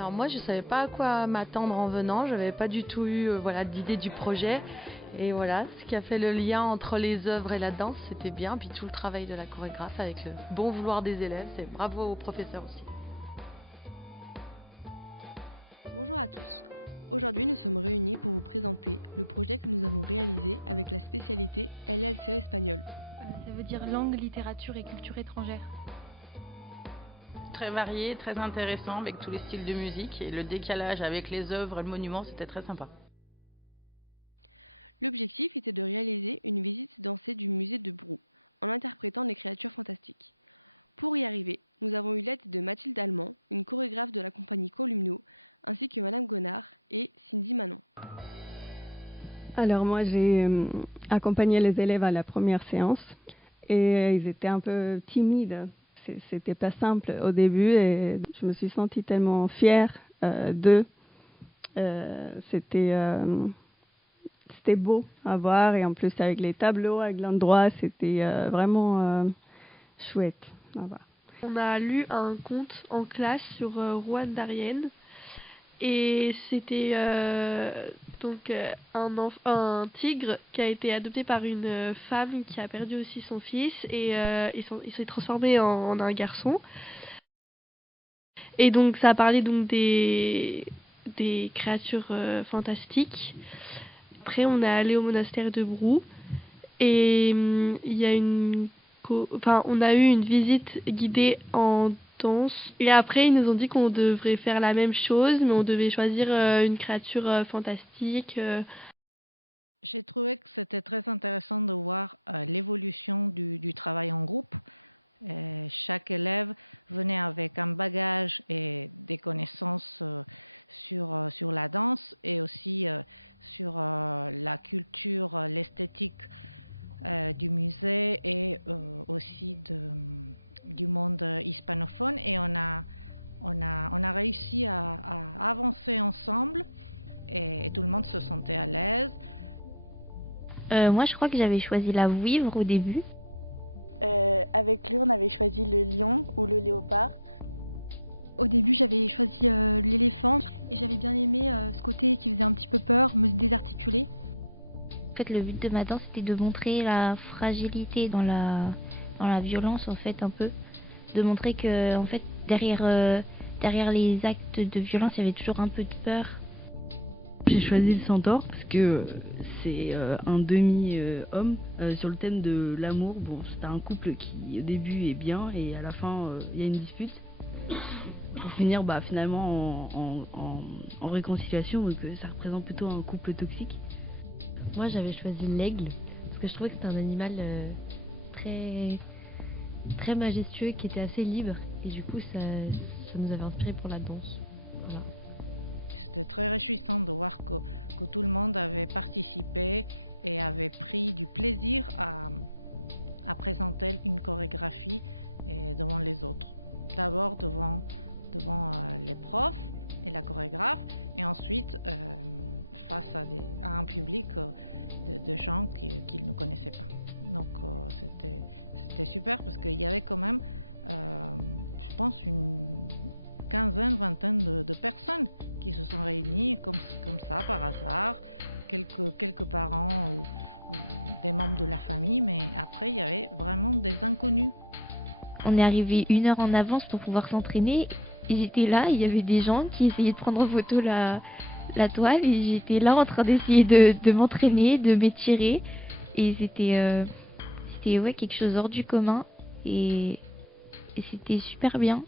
Alors moi, je ne savais pas à quoi m'attendre en venant, je n'avais pas du tout eu d'idée du projet. Et voilà, ce qui a fait le lien entre les œuvres et la danse, c'était bien. Puis tout le travail de la chorégraphe avec le bon vouloir des élèves, c'est bravo aux professeurs aussi. Ça veut dire langue, littérature et culture étrangère. Très varié, très intéressant avec tous les styles de musique et le décalage avec les œuvres et le monument, c'était très sympa. Alors moi, j'ai accompagné les élèves à la première séance et ils étaient un peu timides. C'était pas simple au début et je me suis sentie tellement fière d'eux. C'était beau à voir et en plus avec les tableaux, avec l'endroit, c'était vraiment chouette à voir. On a lu un conte en classe sur Juan Darien et c'était un tigre qui a été adopté par une femme qui a perdu aussi son fils et il s'est transformé en un garçon. Et donc ça a parlé donc des créatures fantastiques. Après on est allé au monastère de Brou et il y a on a eu une visite guidée en danse. Et après, ils nous ont dit qu'on devrait faire la même chose, mais on devait choisir une créature fantastique. Moi, je crois que j'avais choisi la vouivre au début. En fait, le but de ma danse, c'était de montrer la fragilité dans la violence, en fait, un peu. De montrer que, en fait, derrière les actes de violence, il y avait toujours un peu de peur. J'ai choisi le centaure parce que c'est un demi-homme sur le thème de l'amour. Bon, c'est un couple qui au début est bien et à la fin il y a une dispute. Pour finir finalement en réconciliation, donc ça représente plutôt un couple toxique. Moi j'avais choisi l'aigle parce que je trouvais que c'était un animal très, très majestueux qui était assez libre et du coup ça nous avait inspiré pour la danse. Voilà. On est arrivé 1 heure en avance pour pouvoir s'entraîner. Et j'étais là, il y avait des gens qui essayaient de prendre en photo la toile et j'étais là en train d'essayer de m'entraîner, de m'étirer. Et c'était ouais, quelque chose hors du commun et c'était super bien.